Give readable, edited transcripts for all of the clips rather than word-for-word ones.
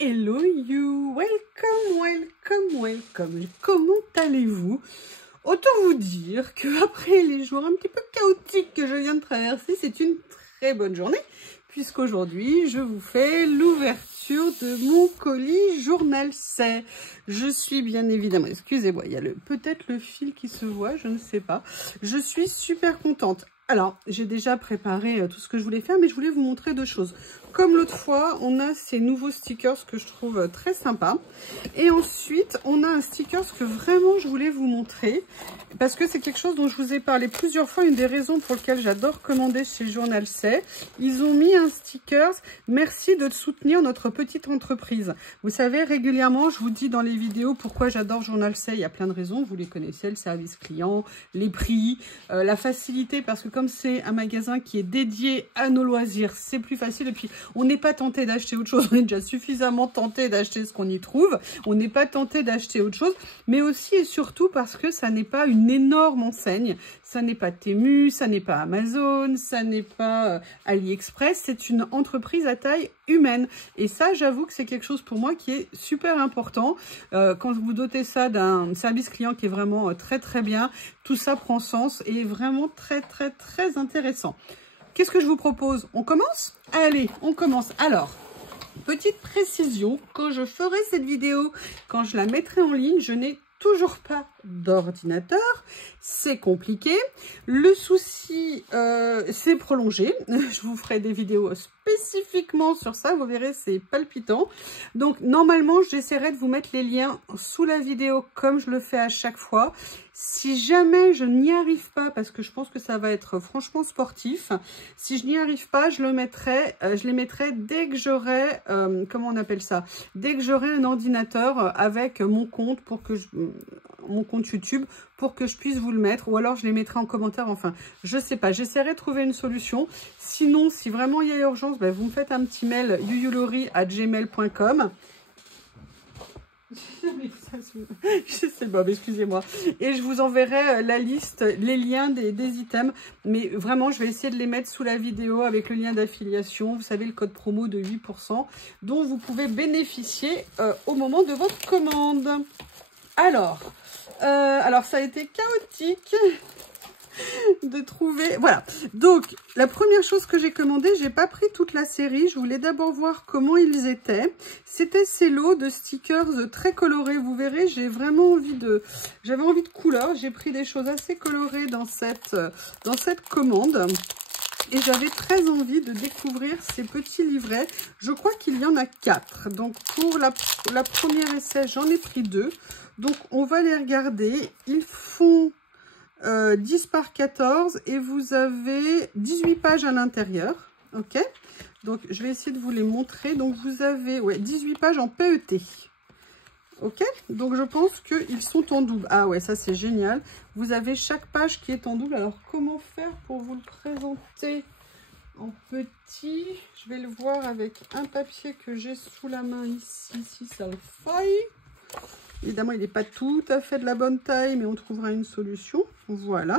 Hello you, welcome. Comment allez-vous? Autant vous dire que après les jours un petit peu chaotiques que je viens de traverser, c'est une très bonne journée puisqu'aujourd'hui je vous fais l'ouverture de mon colis Journal C. Je suis bien évidemment, excusez-moi, il y a peut-être le fil qui se voit, je ne sais pas. Je suis super contente. Alors, j'ai déjà préparé tout ce que je voulais faire, mais je voulais vous montrer deux choses. Comme l'autre fois, on a ces nouveaux stickers que je trouve très sympas. Et ensuite, on a un sticker que vraiment je voulais vous montrer, parce que c'est quelque chose dont je vous ai parlé plusieurs fois. Une des raisons pour lesquelles j'adore commander chez Journal C. Ils ont mis un sticker « Merci de soutenir notre petite entreprise ». Vous savez, régulièrement, je vous dis dans les vidéos pourquoi j'adore Journal C. Il y a plein de raisons, vous les connaissez, le service client, les prix, la facilité, parce que comme c'est un magasin qui est dédié à nos loisirs, c'est plus facile. Et puis, on n'est pas tenté d'acheter autre chose. On est déjà suffisamment tenté d'acheter ce qu'on y trouve. On n'est pas tenté d'acheter autre chose. Mais aussi et surtout parce que ça n'est pas une énorme enseigne. Ça n'est pas Temu, ça n'est pas Amazon, ça n'est pas AliExpress. C'est une entreprise à taille humaine. Et ça, j'avoue que c'est quelque chose pour moi qui est super important. Quand vous dotez ça d'un service client qui est vraiment très bien, tout ça prend sens et est vraiment très intéressant. Qu'est-ce que je vous propose? On commence? Allez, on commence. Alors, petite précision, quand je ferai cette vidéo, quand je la mettrai en ligne, je n'ai toujours pas d'ordinateur, c'est compliqué. Le souci, c'est prolongé. Je vous ferai des vidéos spécifiquement sur ça, vous verrez, c'est palpitant. Donc, normalement, j'essaierai de vous mettre les liens sous la vidéo comme je le fais à chaque fois. Si jamais je n'y arrive pas, parce que je pense que ça va être franchement sportif, si je n'y arrive pas, je les mettrai dès que j'aurai, comment on appelle ça, dès que j'aurai un ordinateur avec mon compte mon compte YouTube pour que je puisse vous le mettre, ou alors je les mettrai en commentaire, enfin, je sais pas, j'essaierai de trouver une solution. Sinon, si vraiment il y a urgence, ben, vous me faites un petit mail yuyulori@gmail.com. Je sais pas, excusez-moi. Et je vous enverrai la liste, les liens des items. Mais vraiment, je vais essayer de les mettre sous la vidéo avec le lien d'affiliation. Vous savez, le code promo de 8% dont vous pouvez bénéficier au moment de votre commande. Alors, ça a été chaotique de trouver, voilà. Donc la première chose que j'ai commandé, j'ai pas pris toute la série, je voulais d'abord voir comment ils étaient. C'était ces lots de stickers très colorés, vous verrez, j'avais envie de couleurs, j'ai pris des choses assez colorées dans cette commande. Et j'avais très envie de découvrir ces petits livrets. Je crois qu'il y en a 4. Donc pour la première essai, j'en ai pris 2. Donc on va les regarder. Ils font 10 par 14 et vous avez 18 pages à l'intérieur. Ok, donc je vais essayer de vous les montrer. Donc vous avez 18 pages en PET. Ok, donc je pense qu'ils sont en double. Ah ouais, ça c'est génial. Vous avez chaque page qui est en double. Alors comment faire pour vous le présenter en petit? Je vais le voir avec un papier que j'ai sous la main ici, si ça le faille. Évidemment, il n'est pas tout à fait de la bonne taille, mais on trouvera une solution. Voilà.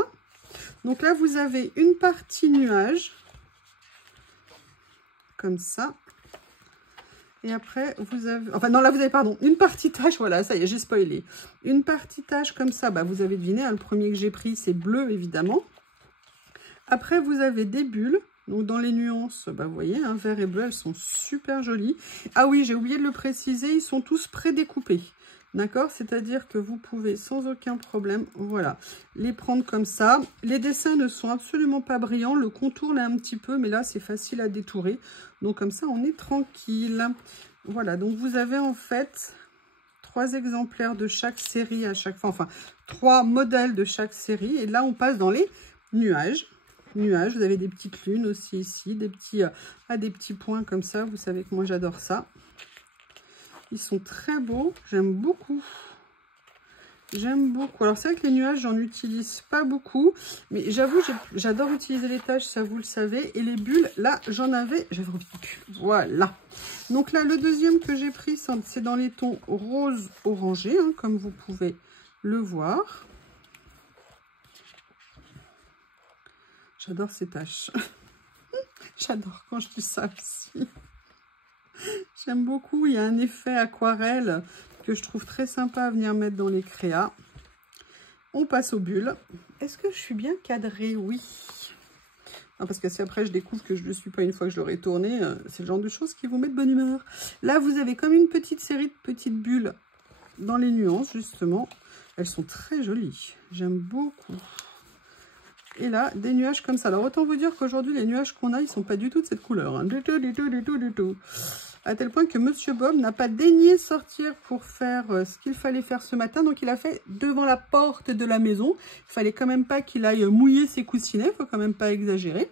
Donc là, vous avez une partie nuage, comme ça. Et après, vous avez... Enfin, non, là, vous avez, pardon, une partie tache. Voilà, ça y est, j'ai spoilé. Une partie tache comme ça, bah, vous avez deviné, hein, le premier que j'ai pris, c'est bleu, évidemment. Après, vous avez des bulles. Donc, dans les nuances, bah, vous voyez, hein, vert et bleu, elles sont super jolies. Ah oui, j'ai oublié de le préciser, ils sont tous prédécoupés. D'accord? C'est-à-dire que vous pouvez sans aucun problème, voilà, les prendre comme ça. Les dessins ne sont absolument pas brillants. Le contour l'est un petit peu, mais là, c'est facile à détourer. Donc, comme ça, on est tranquille. Voilà, donc vous avez en fait 3 exemplaires de chaque série à chaque fois. Enfin, 3 modèles de chaque série. Et là, on passe dans les nuages. Nuages, vous avez des petites lunes aussi ici, des petits points comme ça. Vous savez que moi, j'adore ça. Ils sont très beaux, j'aime beaucoup. J'aime beaucoup. Alors, c'est vrai que les nuages, j'en utilise pas beaucoup. Mais j'avoue, j'adore utiliser les taches, ça vous le savez. Et les bulles, là, j'avais envie de bulles. Voilà. Donc là, le deuxième que j'ai pris, c'est dans les tons rose orangé, hein, comme vous pouvez le voir. J'adore ces taches. J'adore quand je fais ça aussi. J'aime beaucoup. Il y a un effet aquarelle que je trouve très sympa à venir mettre dans les créas. On passe aux bulles. Est-ce que je suis bien cadrée? Oui. Ah, parce que si après je découvre que je ne le suis pas une fois que je l'aurai tourné, c'est le genre de choses qui vous mettent de bonne humeur. Là, vous avez comme une petite série de petites bulles dans les nuances, justement. Elles sont très jolies. J'aime beaucoup. Et là, des nuages comme ça. Alors, autant vous dire qu'aujourd'hui, les nuages qu'on a, ils ne sont pas du tout de cette couleur. Hein. Du tout. À tel point que Monsieur Bob n'a pas daigné sortir pour faire ce qu'il fallait faire ce matin. Donc, il a fait devant la porte de la maison. Il fallait quand même pas qu'il aille mouiller ses coussinets. Il faut quand même pas exagérer.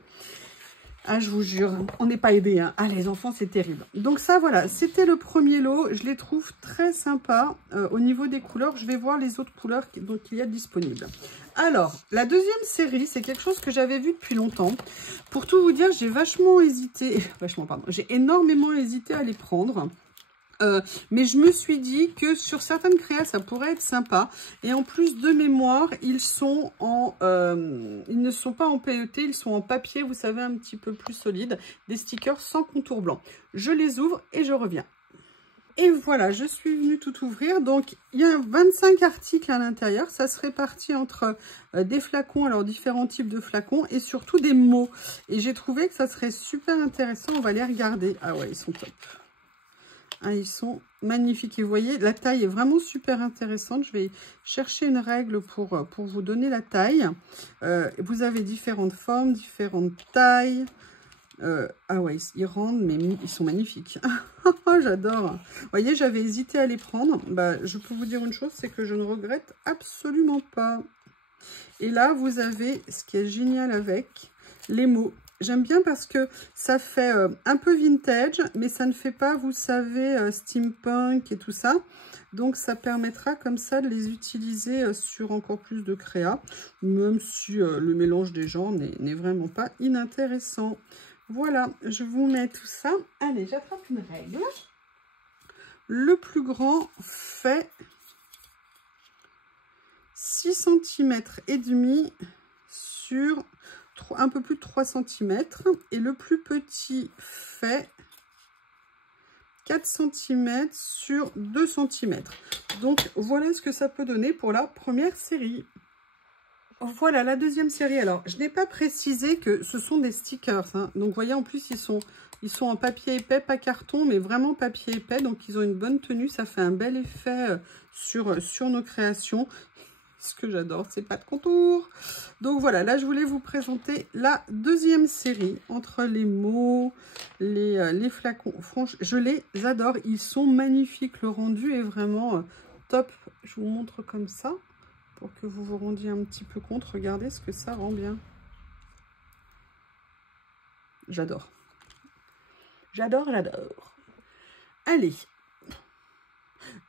Ah, je vous jure, on n'est pas aidés. Hein. Ah, les enfants, c'est terrible. Donc ça, voilà, c'était le premier lot. Je les trouve très sympas. Au niveau des couleurs, je vais voir les autres couleurs qu'il y a disponibles. Alors, la deuxième série, c'est quelque chose que j'avais vu depuis longtemps. Pour tout vous dire, j'ai j'ai énormément hésité à les prendre. Mais je me suis dit que sur certaines créas, ça pourrait être sympa. Et en plus de mémoire, ils ne sont pas en PET, ils sont en papier, vous savez, un petit peu plus solide. Des stickers sans contour blanc. Je les ouvre et je reviens. Et voilà, je suis venue tout ouvrir. Donc, il y a 25 articles à l'intérieur. Ça se répartit entre des flacons, alors différents types de flacons, et surtout des mots. Et j'ai trouvé que ça serait super intéressant. On va les regarder. Ah ouais, ils sont top. Ah, ils sont magnifiques. Et vous voyez, la taille est vraiment super intéressante. Je vais chercher une règle pour vous donner la taille. Vous avez différentes formes, différentes tailles. Ah ouais, ils rendent, mais ils sont magnifiques. J'adore. Vous voyez, j'avais hésité à les prendre. Bah, je peux vous dire une chose, c'est que je ne regrette absolument pas. Et là, vous avez ce qui est génial avec les mots. J'aime bien parce que ça fait un peu vintage, mais ça ne fait pas, vous savez, steampunk et tout ça. Donc, ça permettra comme ça de les utiliser sur encore plus de créa, même si le mélange des genres n'est vraiment pas inintéressant. Voilà, je vous mets tout ça. Allez, j'attrape une règle. Le plus grand fait 6 cm et demi sur un peu plus de 3 cm. Et le plus petit fait 4 cm sur 2 cm. Donc, voilà ce que ça peut donner pour la première série. Voilà la deuxième série. Alors, je n'ai pas précisé que ce sont des stickers. Hein. Donc, vous voyez, en plus, ils sont en papier épais, pas carton, mais vraiment papier épais. Donc, ils ont une bonne tenue. Ça fait un bel effet sur nos créations. Ce que j'adore, c'est pas de contour. Donc, voilà. Là, je voulais vous présenter la deuxième série. Entre les mots, les flacons. Franchement, je les adore. Ils sont magnifiques. Le rendu est vraiment top. Je vous montre comme ça. Pour que vous vous rendiez un petit peu compte, regardez ce que ça rend bien. J'adore. J'adore. Allez.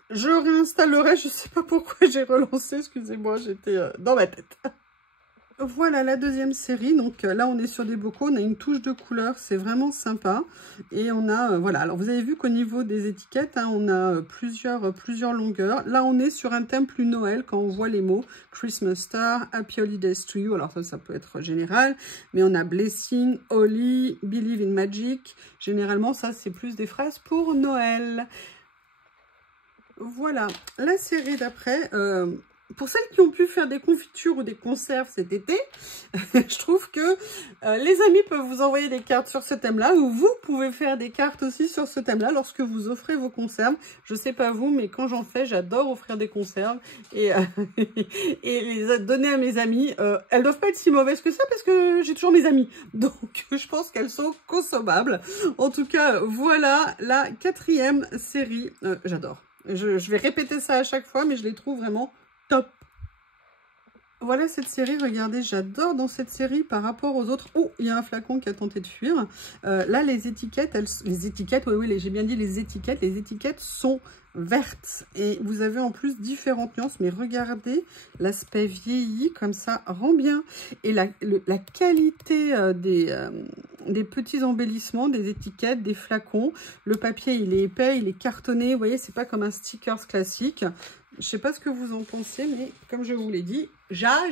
Je réinstallerai, je ne sais pas pourquoi j'ai relancé, excusez-moi, j'étais dans ma tête. Voilà la deuxième série. Donc là, on est sur des bocaux. On a une touche de couleur. C'est vraiment sympa. Et on a, voilà. Alors, vous avez vu qu'au niveau des étiquettes, hein, on a plusieurs longueurs. Là, on est sur un thème plus Noël quand on voit les mots Christmas Star, Happy Holidays to You. Alors, ça peut être général. Mais on a Blessing, Holly, Believe in Magic. Généralement, ça, c'est plus des phrases pour Noël. Voilà. La série d'après... pour celles qui ont pu faire des confitures ou des conserves cet été, je trouve que les amis peuvent vous envoyer des cartes sur ce thème-là, ou vous pouvez faire des cartes aussi sur ce thème-là lorsque vous offrez vos conserves. Je sais pas vous, mais quand j'en fais, j'adore offrir des conserves et les donner à mes amis. Elles doivent pas être si mauvaises que ça parce que j'ai toujours mes amis. Donc, je pense qu'elles sont consommables. En tout cas, voilà la quatrième série. J'adore. Je vais répéter ça à chaque fois, mais je les trouve vraiment top. Voilà cette série, regardez, j'adore dans cette série par rapport aux autres. Oh, il y a un flacon qui a tenté de fuir. Là, les étiquettes, oui, j'ai bien dit les étiquettes sont vertes. Et vous avez en plus différentes nuances, mais regardez, l'aspect vieilli, comme ça, rend bien. Et la qualité des petits embellissements, des étiquettes, des flacons. Le papier, il est épais, il est cartonné. Vous voyez, c'est pas comme un stickers classique. Je sais pas ce que vous en pensez, mais comme je vous l'ai dit, j'adore.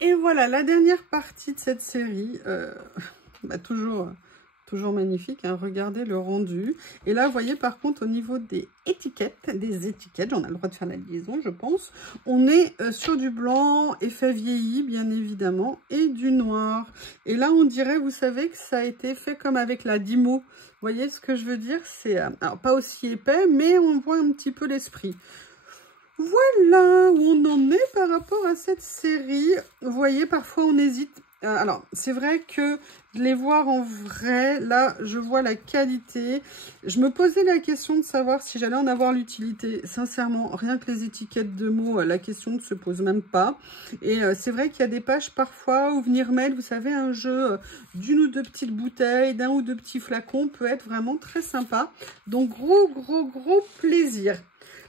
Et voilà, la dernière partie de cette série. Bah, toujours magnifique, hein. Regardez le rendu. Et là, vous voyez, par contre, au niveau des étiquettes, j'en ai le droit de faire la liaison, je pense. On est sur du blanc, effet vieilli, bien évidemment, et du noir. Et là, on dirait, vous savez, que ça a été fait comme avec la Dymo. Vous voyez ce que je veux dire? C'est, alors, pas aussi épais, mais on voit un petit peu l'esprit. Voilà où on en est par rapport à cette série. Vous voyez, parfois, on hésite. Alors, c'est vrai que de les voir en vrai, là, je vois la qualité. Je me posais la question de savoir si j'allais en avoir l'utilité. Sincèrement, rien que les étiquettes de mots, la question ne se pose même pas. Et c'est vrai qu'il y a des pages parfois où venir mettre, vous savez, un jeu d'une ou deux petites bouteilles, d'un ou deux petits flacons peut être vraiment très sympa. Donc, gros plaisir.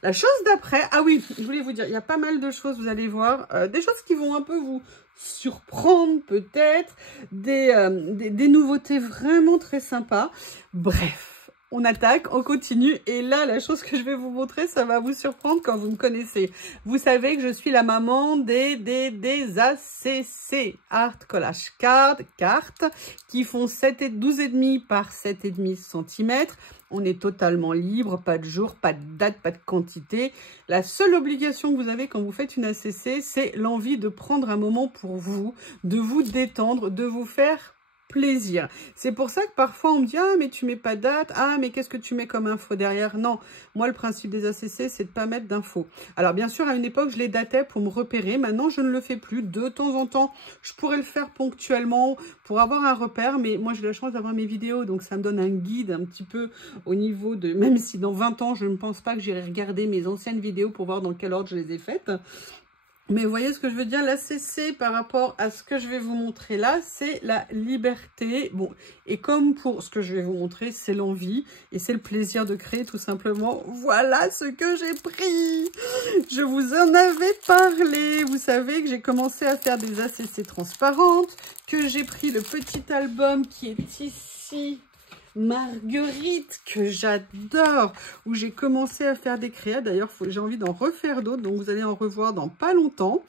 La chose d'après, ah oui, je voulais vous dire, il y a pas mal de choses, vous allez voir, des choses qui vont un peu vous surprendre peut-être, des nouveautés vraiment très sympas. Bref, on attaque, on continue. Et là, la chose que je vais vous montrer, ça va vous surprendre quand vous me connaissez. Vous savez que je suis la maman des ACC, Art Collage cartes, qui font 12,5 par 7,5 cm. On est totalement libre, pas de jour, pas de date, pas de quantité. La seule obligation que vous avez quand vous faites une ACC, c'est l'envie de prendre un moment pour vous, de vous détendre, de vous faire plaisir. C'est pour ça que parfois on me dit « Ah, mais tu mets pas de date. Ah, mais qu'est-ce que tu mets comme info derrière ?» Non, moi le principe des ACC, c'est de pas mettre d'infos. Alors bien sûr, à une époque, je les datais pour me repérer. Maintenant, je ne le fais plus. De temps en temps, je pourrais le faire ponctuellement pour avoir un repère. Mais moi, j'ai la chance d'avoir mes vidéos. Donc, ça me donne un guide un petit peu au niveau de... Même si dans 20 ans, je ne pense pas que j'irai regarder mes anciennes vidéos pour voir dans quel ordre je les ai faites. Mais vous voyez ce que je veux dire, l'ACC par rapport à ce que je vais vous montrer là, c'est la liberté. Bon, et comme pour ce que je vais vous montrer, c'est l'envie et c'est le plaisir de créer tout simplement. Voilà ce que j'ai pris. Je vous en avais parlé. Vous savez que j'ai commencé à faire des ACC transparentes, que j'ai pris le petit album qui est ici. Marguerite, que j'adore, où j'ai commencé à faire des créas. D'ailleurs, j'ai envie d'en refaire d'autres, donc vous allez en revoir dans pas longtemps.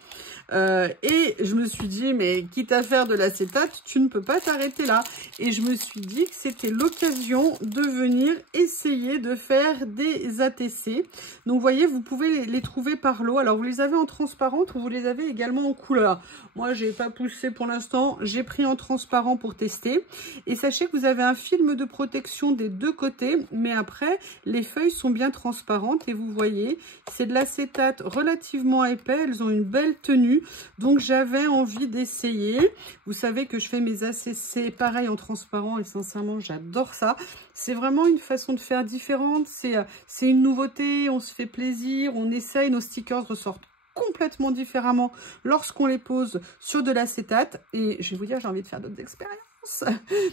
Et je me suis dit, mais quitte à faire de l'acétate, tu ne peux pas t'arrêter là. Et je me suis dit que c'était l'occasion de venir essayer de faire des ATC. Donc, vous voyez, vous pouvez les trouver par lot. Alors, vous les avez en transparente ou vous les avez également en couleur. Moi, j'ai pas poussé pour l'instant. J'ai pris en transparent pour tester. Et sachez que vous avez un film de protection des deux côtés. Mais après, les feuilles sont bien transparentes. Et vous voyez, c'est de l'acétate relativement épais. Elles ont une belle tenue. Donc, j'avais envie d'essayer. Vous savez que je fais mes ACC pareil en transparent. Et sincèrement, j'adore ça. C'est vraiment une façon de faire différente. C'est une nouveauté. On se fait plaisir. On essaye. Nos stickers ressortent complètement différemment lorsqu'on les pose sur de l'acétate. Et je vais vous dire, j'ai envie de faire d'autres expériences.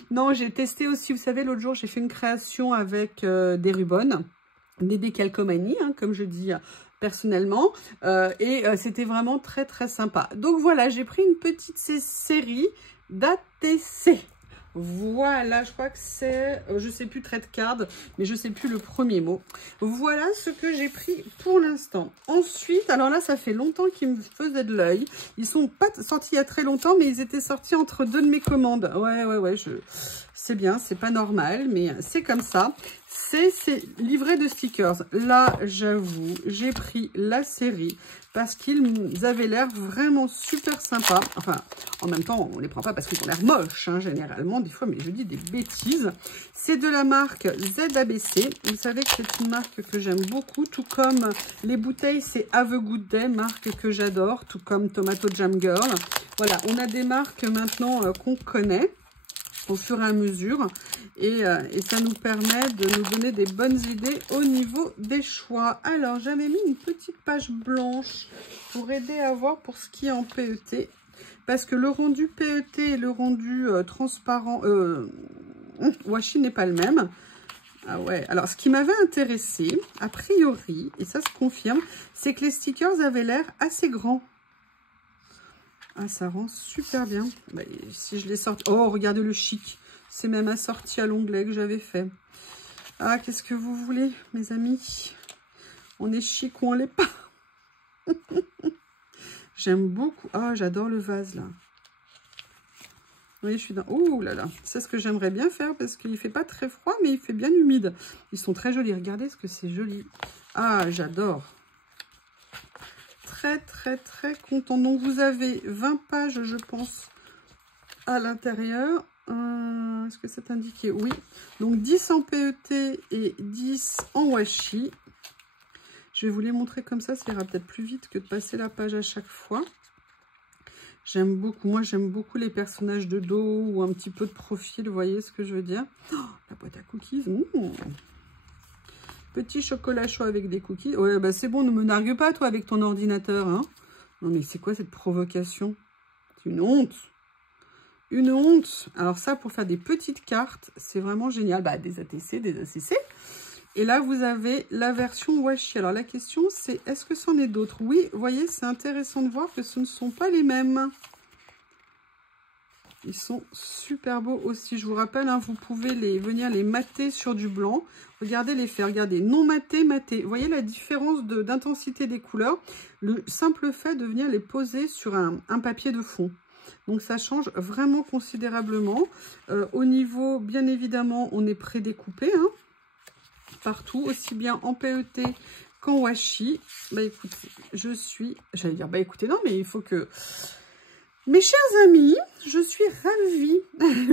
Non, j'ai testé aussi, vous savez, l'autre jour, j'ai fait une création avec des rubans, des décalcomanies, hein, comme je dis personnellement. C'était vraiment très, très sympa. Donc voilà, j'ai pris une petite série d'ATC. Voilà, je crois que c'est, je sais plus, trade card, mais je sais plus le premier mot. Voilà ce que j'ai pris pour l'instant. Ensuite, alors là, ça fait longtemps qu'ils me faisaient de l'œil. Ils sont pas sortis il y a très longtemps, mais ils étaient sortis entre deux de mes commandes. Ouais, c'est bien, c'est pas normal, mais c'est comme ça. C'est livré de stickers. Là, j'avoue, j'ai pris la série parce qu'ils avaient l'air vraiment super sympas. Enfin, en même temps, on les prend pas parce qu'ils ont l'air moches, hein, généralement, des fois, mais je dis des bêtises. C'est de la marque ZABC. Vous savez que c'est une marque que j'aime beaucoup, tout comme les bouteilles, c'est Have a Good Day, marque que j'adore, tout comme Tomato Jam Girl. Voilà, on a des marques maintenant qu'on connaît au fur et à mesure et ça nous permet de nous donner des bonnes idées au niveau des choix. Alors, j'avais mis une petite page blanche pour aider à voir pour ce qui est en PET, parce que le rendu PET et le rendu transparent washi n'est pas le même. Ah ouais, alors ce qui m'avait intéressé, a priori, et ça se confirme, c'est que les stickers avaient l'air assez grands. Ah, ça rend super bien. Bah, si je les sors... Oh, regardez le chic. C'est même assorti à l'onglet que j'avais fait. Ah, qu'est-ce que vous voulez, mes amis? On est chic ou on l'est pas. J'aime beaucoup. Ah, j'adore le vase, là. voyez, je suis dans... Oh là là, c'est ce que j'aimerais bien faire parce qu'il ne fait pas très froid, mais il fait bien humide. Ils sont très jolis. Regardez ce que c'est joli. Ah, j'adore. Très, très, très content. Donc, vous avez 20 pages, je pense, à l'intérieur. Est-ce que c'est indiqué? Oui. Donc, 10 en PET et 10 en washi. Je vais vous les montrer comme ça ira peut-être plus vite que de passer la page à chaque fois. J'aime beaucoup. Moi, j'aime beaucoup les personnages de dos ou un petit peu de profil. Vous voyez ce que je veux dire? Oh, la boîte à cookies. Petit chocolat chaud avec des cookies. Ouais, bah c'est bon, ne me nargue pas, toi, avec ton ordinateur. Hein. Non, mais c'est quoi cette provocation? C'est une honte. Une honte. Alors ça, pour faire des petites cartes, c'est vraiment génial. Bah, des ATC, des ACC. Et là, vous avez la version washi. Alors, la question, c'est est-ce que c'en est d'autres? Oui, vous voyez, c'est intéressant de voir que ce ne sont pas les mêmes. Ils sont super beaux aussi. Je vous rappelle, hein, vous pouvez venir les mater sur du blanc. Regardez les faits. Regardez, non maté, maté. Vous voyez la différence d'intensité des couleurs? Le simple fait de venir les poser sur un papier de fond. Donc, ça change vraiment considérablement. Au niveau, bien évidemment, on est prédécoupé, hein. Partout, aussi bien en PET qu'en washi. Bah écoutez, j'allais dire, bah écoutez, non, mais il faut que... Mes chers amis, je suis ravie,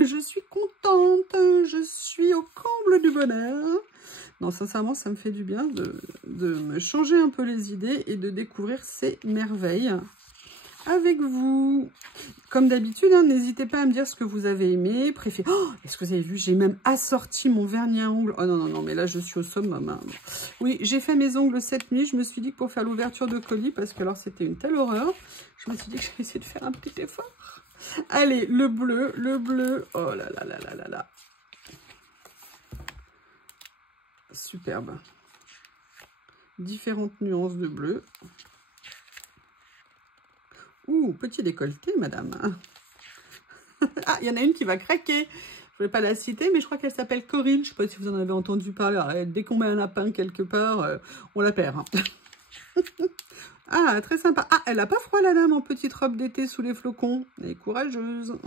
je suis contente, je suis au comble du bonheur. Non, sincèrement, ça me fait du bien de me changer un peu les idées et de découvrir ces merveilles avec vous. Comme d'habitude, hein, n'hésitez pas à me dire ce que vous avez aimé, préféré. Oh, est-ce que vous avez vu, j'ai même assorti mon vernis à ongles. Oh non, non, non, mais là, je suis au summum. Oui, j'ai fait mes ongles cette nuit. Je me suis dit que pour faire l'ouverture de colis, parce que alors, c'était une telle horreur, je me suis dit que j'allais essayer de faire un petit effort. Allez, le bleu, le bleu. Oh là là là là là là. Superbe. Différentes nuances de bleu. Ouh, petit décolleté, madame. Ah, il y en a une qui va craquer. Je ne vais pas la citer, mais je crois qu'elle s'appelle Corinne. Je ne sais pas si vous en avez entendu parler. Alors, dès qu'on met un lapin quelque part, on la perd. Hein. Ah, très sympa. Ah, elle n'a pas froid, la dame, en petite robe d'été sous les flocons. Elle est courageuse.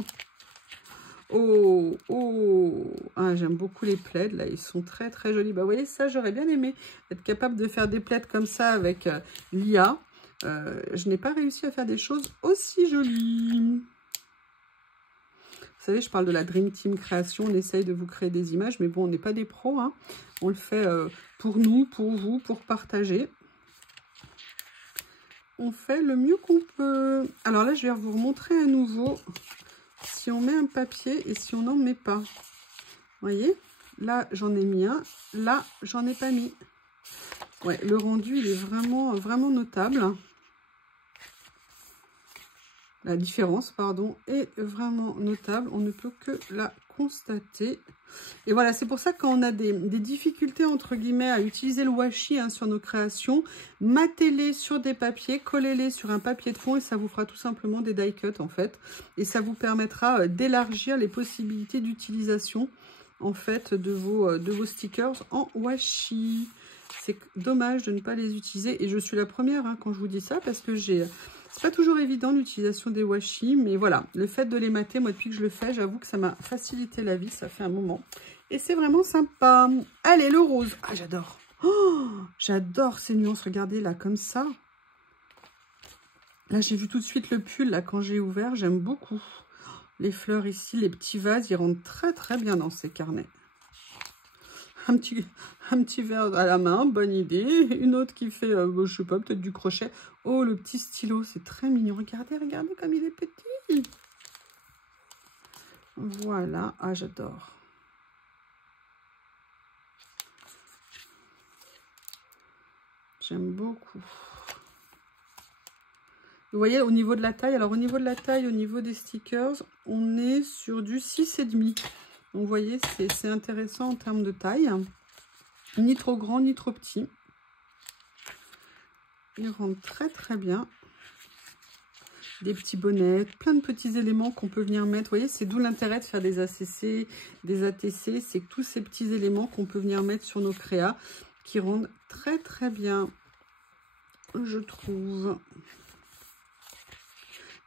Oh, oh. Ah, j'aime beaucoup les plaids, là. Ils sont très, très jolis. Bah, vous voyez, ça, j'aurais bien aimé être capable de faire des plaids comme ça avec l'IA. Je n'ai pas réussi à faire des choses aussi jolies. Vous savez, je parle de la Dream Team Création. On essaye de vous créer des images, mais bon, on n'est pas des pros. Hein. On le fait pour nous, pour vous, pour partager. On fait le mieux qu'on peut. Alors là, je vais vous remontrer à nouveau si on met un papier et si on n'en met pas. Vous voyez, là, j'en ai mis un. Là, j'en ai pas mis. Ouais, le rendu, il est vraiment, vraiment notable. La différence, pardon, est vraiment notable. On ne peut que la constater. Et voilà, c'est pour ça que quand on a des difficultés, entre guillemets, à utiliser le washi hein, sur nos créations, matez-les sur des papiers, collez-les sur un papier de fond et ça vous fera tout simplement des die cuts, en fait. Et ça vous permettra d'élargir les possibilités d'utilisation, en fait, de vos stickers en washi. C'est dommage de ne pas les utiliser. Et je suis la première hein, quand je vous dis ça, parce que j'ai... C'est pas toujours évident l'utilisation des washi, mais voilà, le fait de les mater, moi depuis que je le fais, j'avoue que ça m'a facilité la vie, ça fait un moment. Et c'est vraiment sympa. Allez, le rose. Ah, j'adore. Oh, j'adore ces nuances, regardez là, comme ça. Là, j'ai vu tout de suite le pull, là, quand j'ai ouvert, j'aime beaucoup. Les fleurs ici, les petits vases, ils rentrent très très bien dans ces carnets. Un petit verre à la main, bonne idée. Une autre qui fait, je sais pas, peut-être du crochet. Oh, le petit stylo, c'est très mignon. Regardez, regardez comme il est petit. Voilà, ah, j'adore. J'aime beaucoup. Vous voyez, au niveau de la taille, alors au niveau de la taille, au niveau des stickers, on est sur du 6,5. Donc, vous voyez, c'est intéressant en termes de taille. Ni trop grand, ni trop petit. Il rentre très, très bien. Des petits bonnets, plein de petits éléments qu'on peut venir mettre. Vous voyez, c'est d'où l'intérêt de faire des ACC, des ATC. C'est que tous ces petits éléments qu'on peut venir mettre sur nos créas qui rendent très, très bien, je trouve.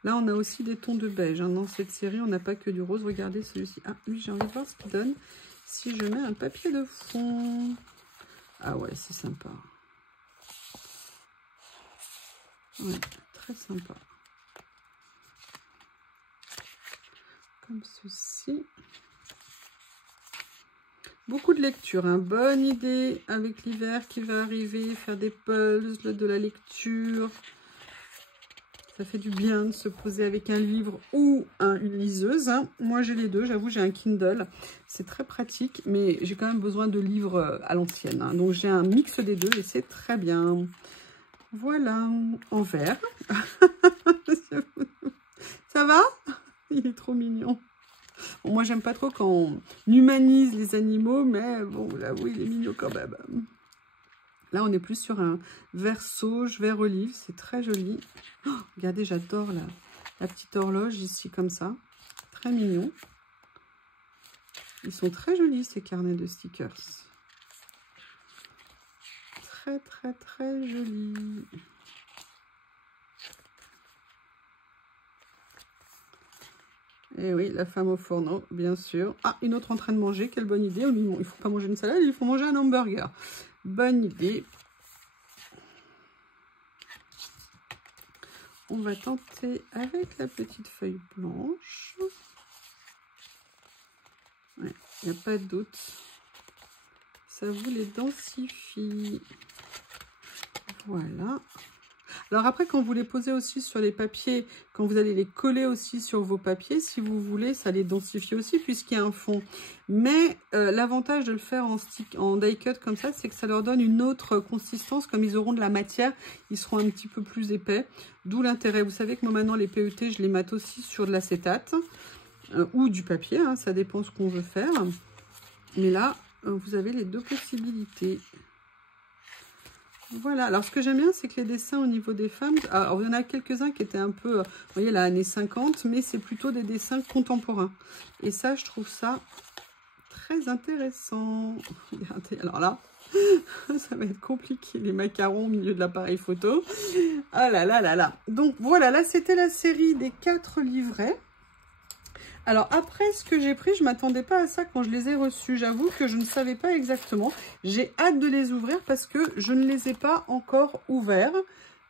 Là, on a aussi des tons de beige. Hein. Dans cette série, on n'a pas que du rose. Regardez celui-ci. Ah oui, j'ai envie de voir ce qu'il donne si je mets un papier de fond. Ah ouais, c'est sympa. Ouais, très sympa. Comme ceci. Beaucoup de lecture, hein. Bonne idée avec l'hiver qui va arriver, faire des puzzles, de la lecture. Ça fait du bien de se poser avec un livre ou une liseuse. Hein. Moi, j'ai les deux. J'avoue, j'ai un Kindle. C'est très pratique, mais j'ai quand même besoin de livres à l'ancienne. Hein. Donc, j'ai un mix des deux et c'est très bien. Voilà, en vert. Ça va? Il est trop mignon. Bon, moi, j'aime pas trop quand on humanise les animaux, mais bon, là, oui, il est mignon quand même. Là, on est plus sur un vert sauge, vert olive. C'est très joli. Oh, regardez, j'adore la petite horloge ici, comme ça. Très mignon. Ils sont très jolis, ces carnets de stickers. Très, très, très jolis. Et oui, la femme au fourneau, bien sûr. Ah, une autre en train de manger, quelle bonne idée. Il ne faut pas manger une salade, il faut manger un hamburger. Bonne idée. On va tenter avec la petite feuille blanche. Ouais, il n'y a pas de doute. Ça vous les densifie. Voilà. Alors après, quand vous les posez aussi sur les papiers, quand vous allez les coller aussi sur vos papiers, si vous voulez, ça les densifie aussi puisqu'il y a un fond. Mais l'avantage de le faire en die cut comme ça, c'est que ça leur donne une autre consistance. Comme ils auront de la matière, ils seront un petit peu plus épais. D'où l'intérêt. Vous savez que moi maintenant, les PET, je les mate aussi sur de l'acétate ou du papier. Hein, ça dépend ce qu'on veut faire. Mais là, vous avez les deux possibilités. Voilà, alors ce que j'aime bien, c'est que les dessins au niveau des femmes, alors il y en a quelques-uns qui étaient un peu, vous voyez, la années 50, mais c'est plutôt des dessins contemporains. Et ça, je trouve ça très intéressant. Regardez, alors là, ça va être compliqué, les macarons au milieu de l'appareil photo. Ah là là là là. Donc voilà, là, c'était la série des 4 livrets. Alors après ce que j'ai pris, je ne m'attendais pas à ça quand je les ai reçus. J'avoue que je ne savais pas exactement. J'ai hâte de les ouvrir parce que je ne les ai pas encore ouverts.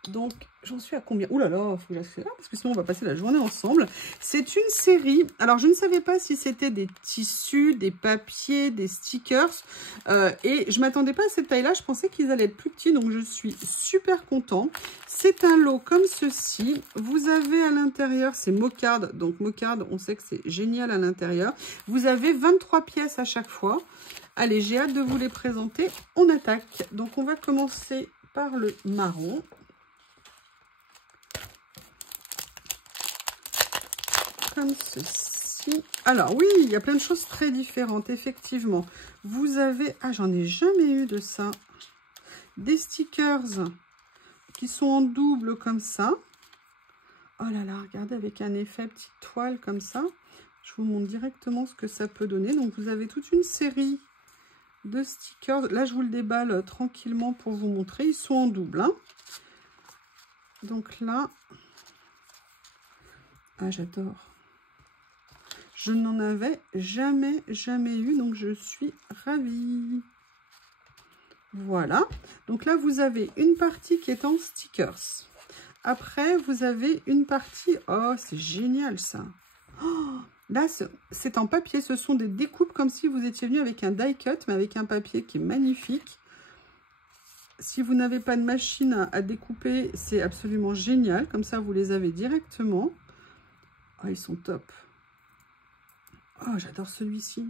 Donc j'en suis à combien? Ouh là là, il faut que j'accélère parce que sinon on va passer la journée ensemble. C'est une série. Alors je ne savais pas si c'était des tissus, des papiers, des stickers. Et je ne m'attendais pas à cette taille-là. Je pensais qu'ils allaient être plus petits. Donc je suis super contente. C'est un lot comme ceci. Vous avez à l'intérieur, c'est mocarde. Donc mocarde, on sait que c'est génial à l'intérieur. Vous avez 23 pièces à chaque fois. Allez, j'ai hâte de vous les présenter. On attaque. Donc on va commencer par le marron. Comme ceci. Alors oui, il y a plein de choses très différentes, effectivement. Vous avez... Ah, j'en ai jamais eu de ça. Des stickers qui sont en double comme ça. Oh là là, regardez, avec un effet petite toile comme ça. Je vous montre directement ce que ça peut donner. Donc vous avez toute une série de stickers. Là, je vous le déballe tranquillement pour vous montrer. Ils sont en double. Hein. Donc là... Ah, j'adore. Je n'en avais jamais eu, donc je suis ravie. Voilà. Donc là, vous avez une partie qui est en stickers. Après, vous avez une partie... Oh, c'est génial, ça. Oh, là, c'est en papier. Ce sont des découpes comme si vous étiez venu avec un die cut, mais avec un papier qui est magnifique. Si vous n'avez pas de machine à découper, c'est absolument génial. Comme ça, vous les avez directement. Oh, ils sont top. Oh, j'adore celui-ci.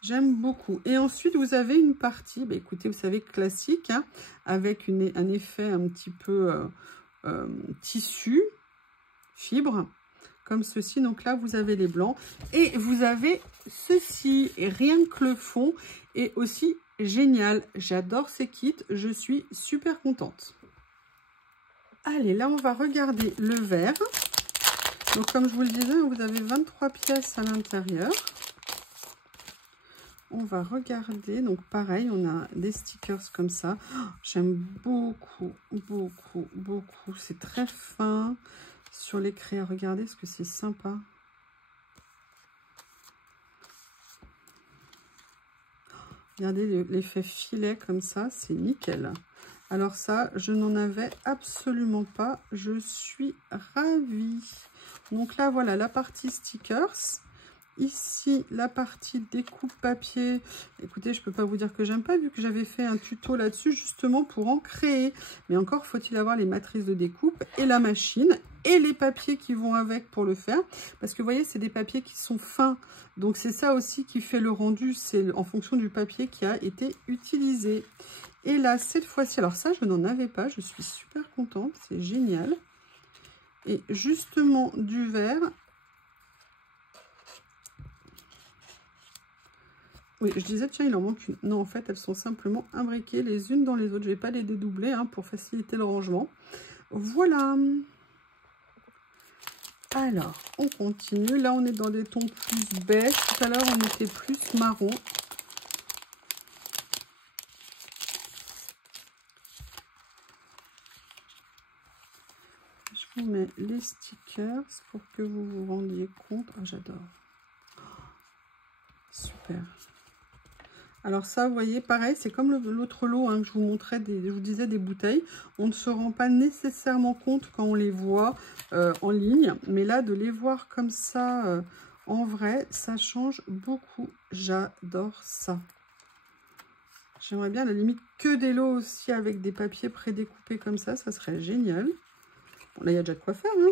J'aime beaucoup. Et ensuite, vous avez une partie, bah, écoutez, vous savez, classique, hein, avec un effet un petit peu tissu, fibre, comme ceci. Donc là, vous avez les blancs. Et vous avez ceci, et rien que le fond est aussi génial. J'adore ces kits, je suis super contente. Allez, là, on va regarder le vert. Donc, comme je vous le disais, vous avez 23 pièces à l'intérieur. on va regarder. Donc pareil, on a des stickers comme ça. Oh, j'aime beaucoup, beaucoup, beaucoup. C'est très fin sur les crayons. Regardez ce que c'est sympa. Regardez l'effet filet comme ça, c'est nickel. Alors ça, je n'en avais absolument pas. Je suis ravie. Donc là, voilà la partie stickers. Ici, la partie découpe papier. Écoutez, je ne peux pas vous dire que j'aime pas, vu que j'avais fait un tuto là-dessus, justement pour en créer. Mais encore, faut-il avoir les matrices de découpe et la machine et les papiers qui vont avec pour le faire. Parce que vous voyez, c'est des papiers qui sont fins. Donc, c'est ça aussi qui fait le rendu. C'est en fonction du papier qui a été utilisé. Et là, cette fois-ci, alors ça, je n'en avais pas. Je suis super contente. C'est génial. Et justement, du vert. Oui, je disais, tiens, il en manque une. Non, en fait, elles sont simplement imbriquées les unes dans les autres. Je ne vais pas les dédoubler hein, pour faciliter le rangement. Voilà. Alors, on continue. Là, on est dans des tons plus beige. Tout à l'heure, on était plus marron. Je vous mets les stickers pour que vous vous rendiez compte. Oh, j'adore. Super. Alors ça, vous voyez, pareil, c'est comme l'autre lot hein, que je vous montrais, je vous disais des bouteilles. On ne se rend pas nécessairement compte quand on les voit en ligne. Mais là, de les voir comme ça en vrai, ça change beaucoup. J'adore ça. J'aimerais bien à la limite que des lots aussi avec des papiers prédécoupés comme ça serait génial. Bon, là, il y a déjà de quoi faire. Hein.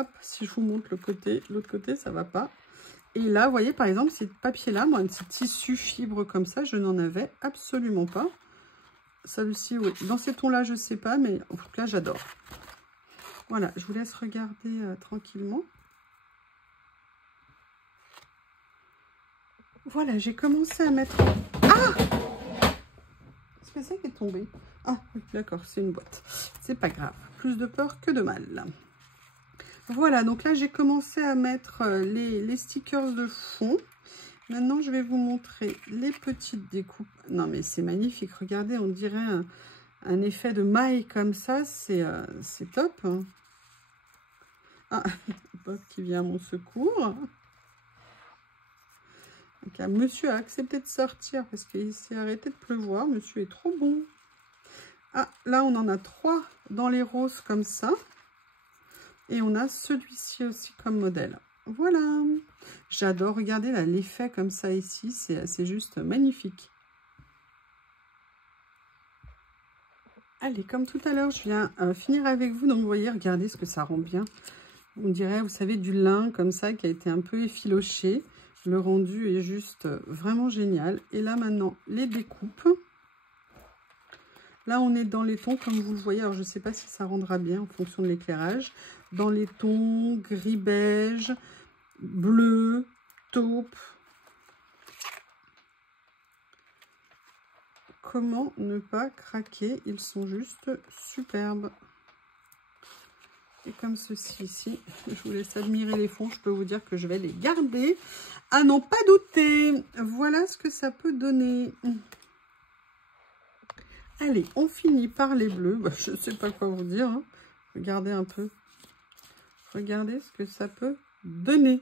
Hop, si je vous montre l'autre côté, ça va pas. Et là, vous voyez, par exemple, ces papiers-là, moi, ce tissu fibre comme ça, je n'en avais absolument pas. Celui-ci, oui. Dans ces tons-là, je ne sais pas, mais en tout cas, j'adore. Voilà, je vous laisse regarder tranquillement. Voilà, j'ai commencé à mettre... Ah! Qu'est-ce que c'est qui est tombé? Ah, oui, d'accord, c'est une boîte. C'est pas grave. Plus de peur que de mal. Voilà, donc là, j'ai commencé à mettre les stickers de fond. Maintenant, je vais vous montrer les petites découpes. Non, mais c'est magnifique. Regardez, on dirait un effet de maille comme ça. C'est top. Hein. Ah, Bob qui vient à mon secours. Donc là, monsieur a accepté de sortir parce qu'il s'est arrêté de pleuvoir. Monsieur est trop bon. Ah, là, on en a 3 dans les roses comme ça. Et on a celui-ci aussi comme modèle. Voilà. J'adore. Regardez là, l'effet comme ça ici. C'est juste magnifique. Allez, comme tout à l'heure, je viens finir avec vous. Donc, vous voyez, regardez ce que ça rend bien. On dirait, vous savez, du lin comme ça qui a été un peu effiloché. Le rendu est juste vraiment génial. Et là, maintenant, les découpes. Là, on est dans les tons, comme vous le voyez. Alors, je ne sais pas si ça rendra bien en fonction de l'éclairage. Dans les tons gris-beige, bleu, taupe. Comment ne pas craquer? Ils sont juste superbes. Et comme ceci ici, je vous laisse admirer les fonds. Je peux vous dire que je vais les garder. À n'en pas douter. Voilà ce que ça peut donner. Allez, on finit par les bleus. Bah, je ne sais pas quoi vous dire. Hein. Regardez un peu. Regardez ce que ça peut donner.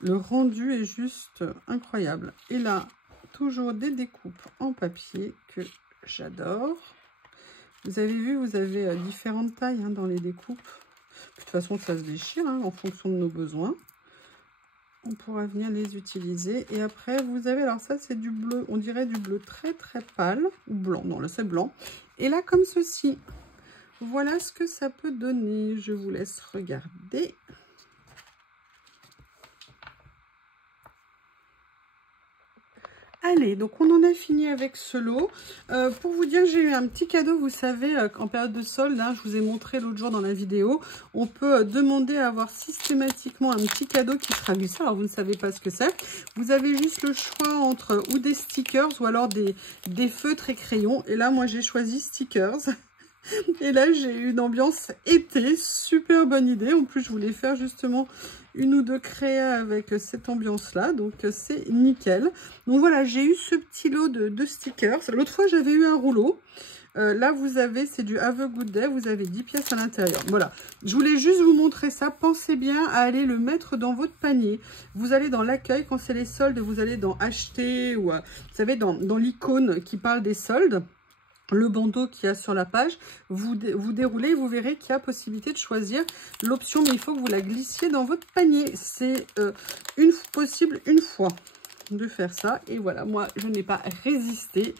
Le rendu est juste incroyable. Et là, toujours des découpes en papier que j'adore. Vous avez vu, vous avez différentes tailles hein, dans les découpes. De toute façon, ça se déchire hein, en fonction de nos besoins. On pourra venir les utiliser. Et après, vous avez, alors ça, c'est du bleu. On dirait du bleu très, très pâle. Ou blanc. Non, là, c'est blanc. Et là, comme ceci. Voilà ce que ça peut donner. Je vous laisse regarder. Allez, donc on en a fini avec ce lot. Pour vous dire, j'ai eu un petit cadeau, vous savez, en période de solde, hein, je vous ai montré l'autre jour dans la vidéo, on peut demander à avoir systématiquement un petit cadeau qui sera glissé. Alors vous ne savez pas ce que c'est. Vous avez juste le choix entre ou des stickers ou alors des feutres et crayons. Et là, moi, j'ai choisi stickers. Et là, j'ai une ambiance été, super bonne idée. En plus, je voulais faire justement une ou deux créas avec cette ambiance-là, donc c'est nickel. Donc voilà, j'ai eu ce petit lot de stickers. L'autre fois, j'avais eu un rouleau. Là, vous avez, c'est du Have a Good Day, vous avez 10 pièces à l'intérieur. Voilà, je voulais juste vous montrer ça. Pensez bien à aller le mettre dans votre panier. Vous allez dans l'accueil quand c'est les soldes, vous allez dans acheter, ou vous savez, dans l'icône qui parle des soldes. Le bandeau qu'il y a sur la page, vous déroulez, vous verrez qu'il y a possibilité de choisir l'option, mais il faut que vous la glissiez dans votre panier. C'est possible une fois de faire ça. Et voilà, moi, je n'ai pas résisté.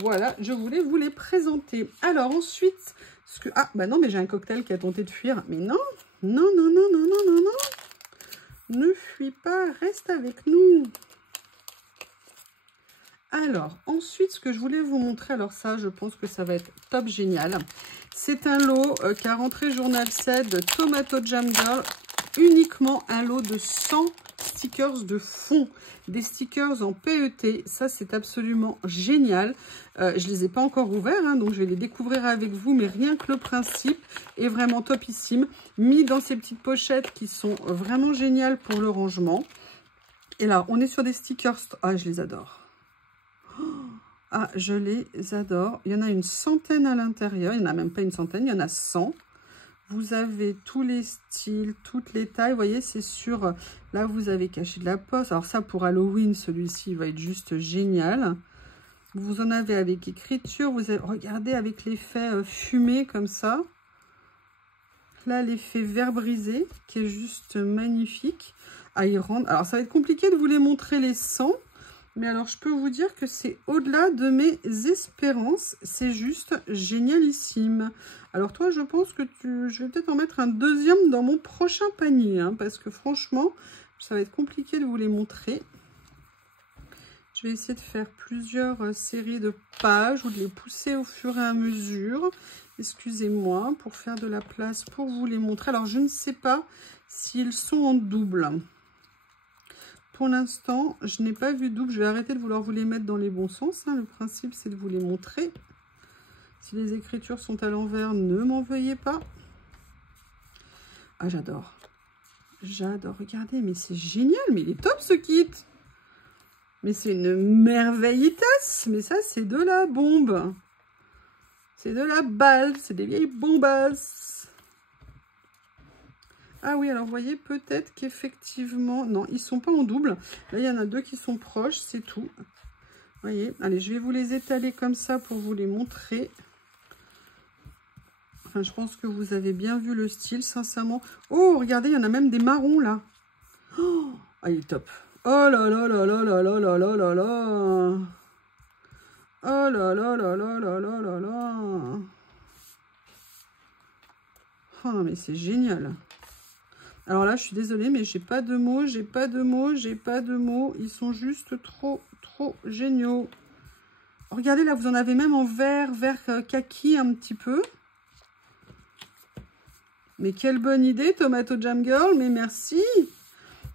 Voilà, je voulais vous les présenter. Alors ensuite, ah, bah non, mais j'ai un cocktail qui a tenté de fuir. Mais non, non, non, non, non, non, non, non. Ne fuis pas, reste avec nous. Alors, ensuite, ce que je voulais vous montrer, alors ça, je pense que ça va être top génial. C'est un lot qui a rentré Journal 7 de Tomato Jam Girl, uniquement un lot de 100 stickers de fond, des stickers en PET. Ça, c'est absolument génial. Je les ai pas encore ouverts, hein, donc je vais les découvrir avec vous, mais rien que le principe est vraiment topissime. Mis dans ces petites pochettes qui sont vraiment géniales pour le rangement. Et là, on est sur des stickers. Ah, je les adore. Ah, je les adore. Il y en a une centaine à l'intérieur. Il n'y en a même pas une centaine, il y en a 100. Vous avez tous les styles, toutes les tailles. Vous voyez, c'est sur... Là, vous avez caché de la poste. Alors ça, pour Halloween, celui-ci va être juste génial. Vous en avez avec écriture. Vous avez, regardez, avec l'effet fumé comme ça. Là, l'effet vert brisé, qui est juste magnifique. Ah, il rentre... Alors, ça va être compliqué de vous les montrer les 100. Mais alors, je peux vous dire que c'est au-delà de mes espérances. C'est juste génialissime. Alors, toi, je pense que je vais peut-être en mettre un deuxième dans mon prochain panier. Hein, parce que franchement, ça va être compliqué de vous les montrer. Je vais essayer de faire plusieurs séries de pages ou de les pousser au fur et à mesure. Excusez-moi, pour faire de la place pour vous les montrer. Alors, je ne sais pas s'ils sont en double. Pour l'instant, je n'ai pas vu double. Je vais arrêter de vouloir vous les mettre dans les bons sens. Hein. Le principe, c'est de vous les montrer. Si les écritures sont à l'envers, ne m'en veuillez pas. Ah, j'adore. J'adore. Regardez, mais c'est génial. Mais il est top, ce kit. Mais c'est une merveilleuse. Mais ça, c'est de la bombe. C'est de la balle. C'est des vieilles bombasses. Ah oui, alors vous voyez, peut-être qu'effectivement... Non, ils ne sont pas en double. Là, il y en a deux qui sont proches, c'est tout. Vous voyez, allez, je vais vous les étaler comme ça pour vous les montrer. Enfin, je pense que vous avez bien vu le style, sincèrement. Oh, regardez, il y en a même des marrons, là. Oh, ah, il est top. Oh là là là là là là là là là là. Oh là là là là là là là là. Oh non, mais c'est génial. Alors là, je suis désolée, mais j'ai pas de mots, j'ai pas de mots, j'ai pas de mots. Ils sont juste trop, trop géniaux. Regardez, là, vous en avez même en vert kaki un petit peu. Mais quelle bonne idée, Tomato Jam Girl. Mais merci.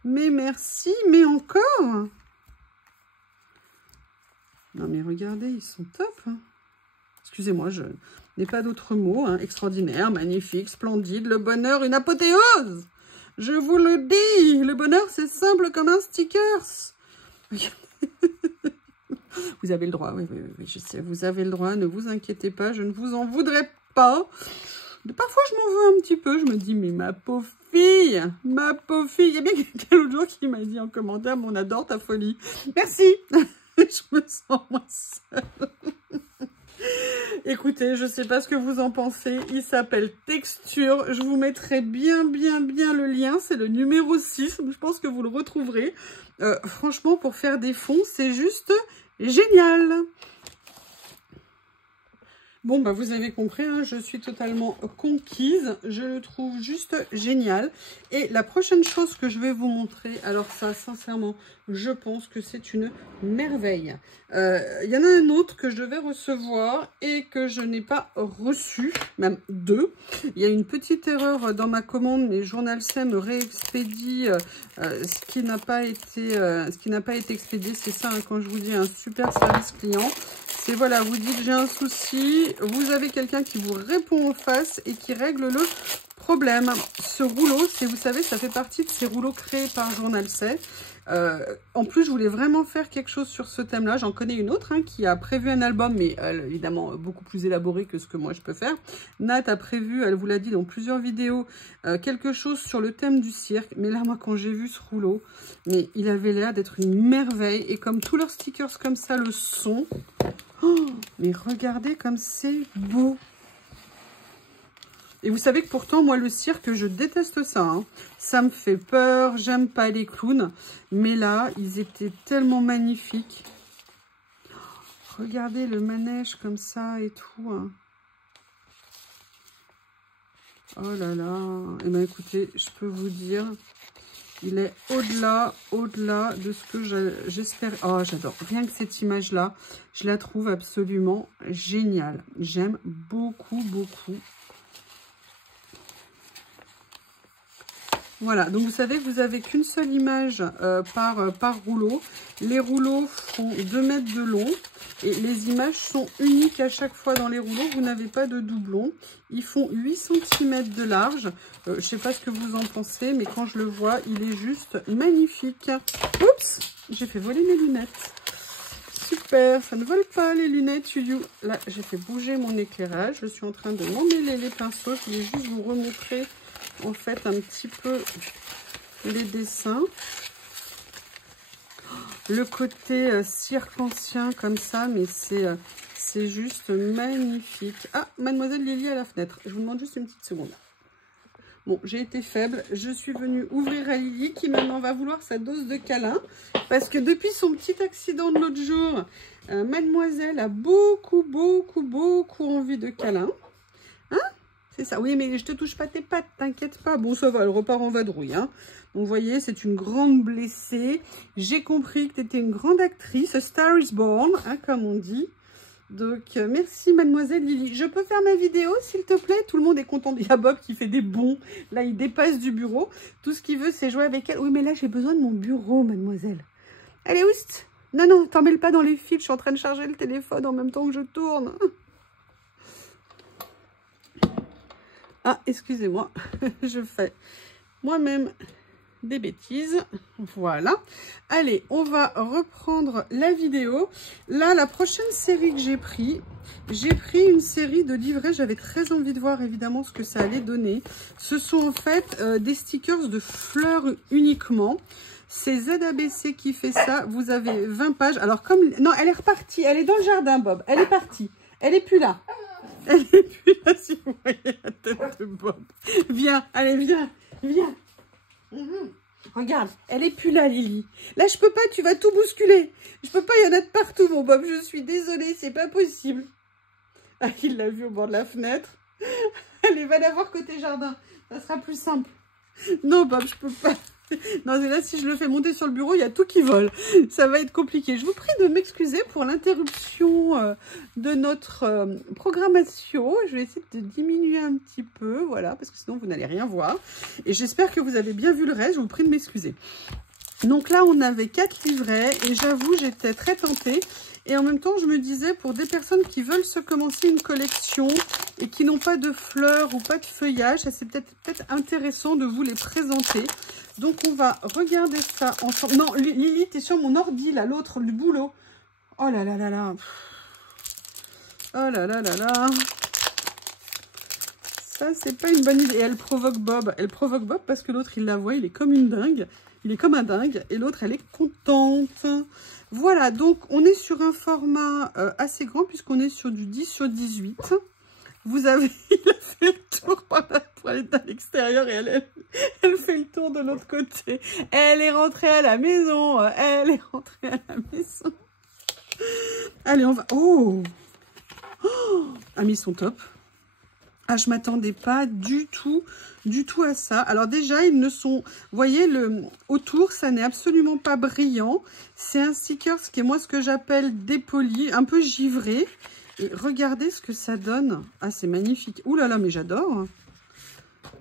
Mais merci, mais encore. Non, mais regardez, ils sont top. Hein. Excusez-moi, je n'ai pas d'autres mots. Hein. Extraordinaire, magnifique, splendide, le bonheur, une apothéose. Je vous le dis, le bonheur, c'est simple comme un stickers. Vous avez le droit, oui, je sais, vous avez le droit, ne vous inquiétez pas, je ne vous en voudrais pas. Parfois, je m'en veux un petit peu, je me dis, mais ma pauvre fille, ma pauvre fille. Il y a bien quelqu'un l'autre jour qui m'a dit en commentaire, mais on adore ta folie. Merci, je me sens moins seule. Écoutez, je ne sais pas ce que vous en pensez. Il s'appelle Texture. Je vous mettrai bien le lien. C'est le numéro 6. Je pense que vous le retrouverez. Franchement, pour faire des fonds, c'est juste génial. Bon, bah vous avez compris, hein, je suis totalement conquise. Je le trouve juste génial. Et la prochaine chose que je vais vous montrer, alors ça, sincèrement, je pense que c'est une merveille. Il y en a un autre que je devais recevoir et que je n'ai pas reçu, même deux. Il y a une petite erreur dans ma commande, mais Journal 7 me réexpédie ce qui n'a pas été expédié. C'est ça, hein, quand je vous dis un super service client. C'est voilà, vous dites j'ai un souci, vous avez quelqu'un qui vous répond en face et qui règle le problème. Ce rouleau, c'est, vous savez, ça fait partie de ces rouleaux créés par Journal C. En plus, je voulais vraiment faire quelque chose sur ce thème-là. J'en connais une autre hein, qui a prévu un album, mais évidemment beaucoup plus élaboré que ce que moi je peux faire. Nat a prévu, elle vous l'a dit dans plusieurs vidéos, quelque chose sur le thème du cirque. Mais là, moi, quand j'ai vu ce rouleau, mais il avait l'air d'être une merveille. Et comme tous leurs stickers comme ça le sont, oh, mais regardez comme c'est beau. Et vous savez que pourtant, moi, le cirque, je déteste ça. Hein. Ça me fait peur, j'aime pas les clowns. Mais là, ils étaient tellement magnifiques. Regardez le manège comme ça et tout. Hein. Oh là là. Eh bien, écoutez, je peux vous dire, il est au-delà de ce que j'espère. Oh, j'adore. Rien que cette image-là, je la trouve absolument géniale. J'aime beaucoup, beaucoup. Voilà, donc vous savez que vous n'avez qu'une seule image par rouleau. Les rouleaux font 2 mètres de long et les images sont uniques à chaque fois dans les rouleaux. Vous n'avez pas de doublon. Ils font 8 cm de large. Je ne sais pas ce que vous en pensez, mais quand je le vois, il est juste magnifique. Oups, j'ai fait voler mes lunettes. Super, ça ne vole pas les lunettes, Yuyu. Là, j'ai fait bouger mon éclairage. Je suis en train de m'emmêler les pinceaux. Je voulais juste vous remontrer en fait un petit peu les dessins. Le côté cirque ancien comme ça, mais c'est juste magnifique. Ah, Mademoiselle Lily à la fenêtre. Je vous demande juste une petite seconde. Bon, j'ai été faible. Je suis venue ouvrir à Lily qui maintenant va vouloir sa dose de câlin. Parce que depuis son petit accident de l'autre jour, Mademoiselle a beaucoup envie de câlin. Hein? C'est ça. Oui, mais je te touche pas tes pattes, t'inquiète pas. Bon, ça va, elle repart en vadrouille. Hein. Donc, vous voyez, c'est une grande blessée. J'ai compris que tu étais une grande actrice. A Star is Born, hein, comme on dit. Donc, merci, Mademoiselle Lily. Je peux faire ma vidéo, s'il te plaît? Tout le monde est content. Il y a Bob qui fait des bonds. Là, il dépasse du bureau. Tout ce qu'il veut, c'est jouer avec elle. Oui, mais là, j'ai besoin de mon bureau, Mademoiselle. Allez, oust. Non, non, t'en mêle pas dans les fils. Je suis en train de charger le téléphone en même temps que je tourne. Ah, excusez-moi, je fais moi-même des bêtises. Voilà. Allez, on va reprendre la vidéo. Là, la prochaine série que j'ai pris une série de livrets. J'avais très envie de voir évidemment ce que ça allait donner. Ce sont en fait des stickers de fleurs uniquement. C'est ZABC qui fait ça. Vous avez 20 pages. Alors comme... Non, elle est repartie. Elle est dans le jardin, Bob. Elle est partie. Elle n'est plus là. Elle n'est plus là, si vous voyez la tête de Bob. Viens, allez, viens, viens. Regarde, elle n'est plus là, Lily. Là, je peux pas, tu vas tout bousculer. Je peux pas, il y en a de partout, mon Bob. Je suis désolée, c'est pas possible. Ah, il l'a vu au bord de la fenêtre. Allez, va la voir côté jardin. Ça sera plus simple. Non, Bob, je peux pas. Non, là, si je le fais monter sur le bureau, il y a tout qui vole. Ça va être compliqué. Je vous prie de m'excuser pour l'interruption de notre programmation. Je vais essayer de diminuer un petit peu, voilà, parce que sinon, vous n'allez rien voir. Et j'espère que vous avez bien vu le reste. Je vous prie de m'excuser. Donc là, on avait 4 livrets et j'avoue, j'étais très tentée. Et en même temps, je me disais, pour des personnes qui veulent se commencer une collection et qui n'ont pas de fleurs ou pas de feuillage, c'est peut-être intéressant de vous les présenter. Donc, on va regarder ça ensemble. Non, Lily, t'es sur mon ordi, là, l'autre, le boulot. Oh là là là là. Oh là là là là. Ça, c'est pas une bonne idée. Et elle provoque Bob. Elle provoque Bob parce que l'autre, il la voit, il est comme une dingue. Il est comme un dingue. Et l'autre, elle est contente. Voilà, donc on est sur un format assez grand puisqu'on est sur du 10/18. Vous avez, il a fait le tour pour aller à l'extérieur et elle fait le tour de l'autre côté. Elle est rentrée à la maison. Elle est rentrée à la maison. Allez, on va... Oh, ah, mais ils sont top. Ah, je m'attendais pas du tout à ça. Alors déjà, ils ne sont... Vous voyez, autour, ça n'est absolument pas brillant. C'est un sticker, ce qui est moi ce que j'appelle dépoli, un peu givré. Et regardez ce que ça donne. Ah, c'est magnifique. Ouh là là, mais j'adore.